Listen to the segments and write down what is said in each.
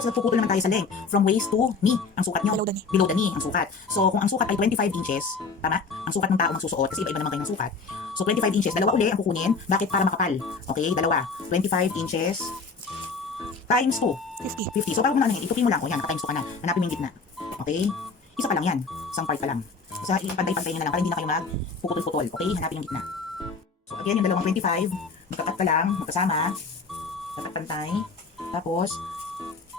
Tapos nagpuputol naman tayo sa length. From waist to knee, ang sukat nyo. Below the knee. Below the knee, ang sukat. So, kung ang sukat ay 25 inches, tama? Ang sukat ng tao magsusuot, kasi iba-iba naman kayo ng sukat. So, 25 inches, dalawa uli ang kukunin. Bakit? Para makapal. Okay, dalawa. 25 inches times 2. 50. 50. So, bago mo na ano, itupin mo lang. O yan, naka-times 2 ka na. Hanapin mo yung gitna. Okay? Isa pa lang yan. Isang part pa lang. Isa, ipantay-pantay nyo na lang para hindi na kayo magpuputol-putol. Okay? Hanapin yung gitna. So, again, yung dalawang 25, magkakat ka lang, magkasama. Kakat pantay. Tapos,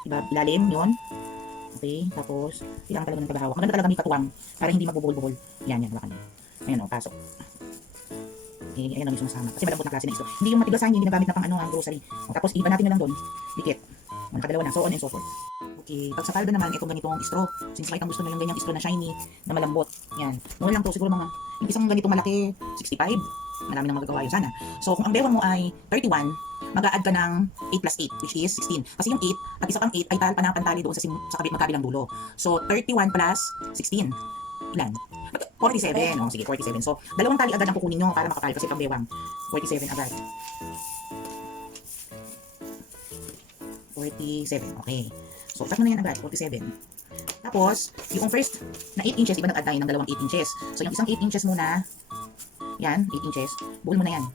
ilalim yun. Okay? Tapos, kailangan talaga ng paghahawak. Maganda talaga may katuwang para hindi magbubuhol-buhol. Yan, hawakan. Ayan o, pasok. Okay, ayan ang yung sumasama. Kasi malambot na klase na isto. Hindi yung matigasan, hindi ginagamit na pang ano ang grocery. O, tapos, iba natin na lang doon. Dikit. O, nakadalawa na. So on and so forth. Okay, pag sa palda naman, itong ganitong straw. Since kahit ang gusto na yung ganyang straw na shiny, na malambot. Yan. Noon lang to, siguro mga, yung isang ganitong malaki, 65. Marami nang magagawa yun sana. So, kung ang bewang mo ay 31, mag-a-add ka ng 8 plus 8, which is 16. Kasi yung 8, at isa pang 8 ay panapantali doon sa magkabilang dulo. So, 31 plus 16. Ilan? 47. O, sige, 47. So, dalawang tali agad ang kukunin nyo para makapal kasi pang bewang. 47 agad. 47. Okay. So, touch mo na yan agad. 47. Tapos, yung first na 8 inches, iba nag-add tayo ng dalawang 8 inches. So, yung isang 8 inches muna, yan, 8 inches, buuin mo na yan.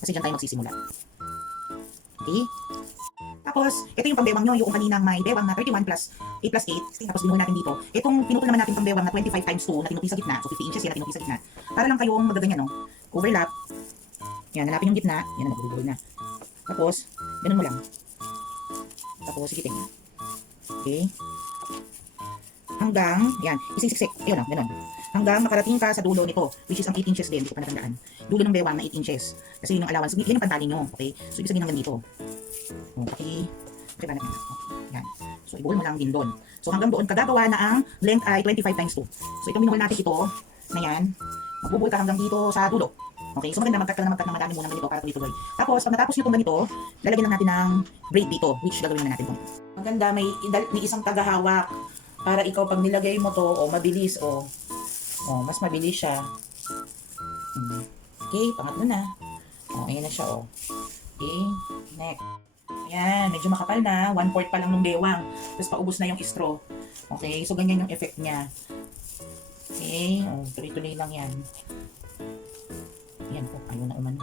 Kasi dyan tayo magsisimula. Okay? Tapos, ito yung pambewang nyo, yung kaninang may bewang na 31 plus 8 plus 8. Tapos, binuhin natin dito. Itong pinutol naman natin pambewang na 25 times 2 na tinupi sa gitna. So, 50 inches yan na tinupi sa gitna. Para lang kayong magaganyan, no? Overlap. Yan, hanapin yung gitna. Yan na, nagbubuhol na. Tapos, ganun mo lang. Tapos, sikitin. Okay? Hanggang, yan, isisiksik. Ayun, ganun. Hanggang makarating ka sa dulo nito, which is ang 8 inches din, hindi ko pa natandaan. Dulo ng bewang na 8 inches. Kasi yun yung allowance. Yan yung pantali nyo. Okay? So, ibig sabihin hanggang dito. Okay? Okay ba natin? Okay. Yan. So, ibuhol mo lang din doon. So, hanggang doon, kagagawa na ang length ay 25 times 2. So, itong binuhol natin ito, na yan, magbubuhol ka hanggang dito sa dulo. Okay? So, maganda magkat ng madami muna ganito para tuloy-tuloy. Tapos, pag natapos nyo itong ganito, lalagyan lang natin ng braid dito, which gagawin na natin itong. Maganda, may isang tagahawak para ikaw pag nilagay mo to, mabilis, mas mabilis siya. Okay, pangatlo na. Ayan na siya, Okay, next. Ayan, medyo makapal na. 1/4 pa lang ng bewang. Tapos paubos na yung straw. Okay, so ganyan yung effect niya. Okay, tuloy-tuloy lang yan. Ayan po, ayaw na umano.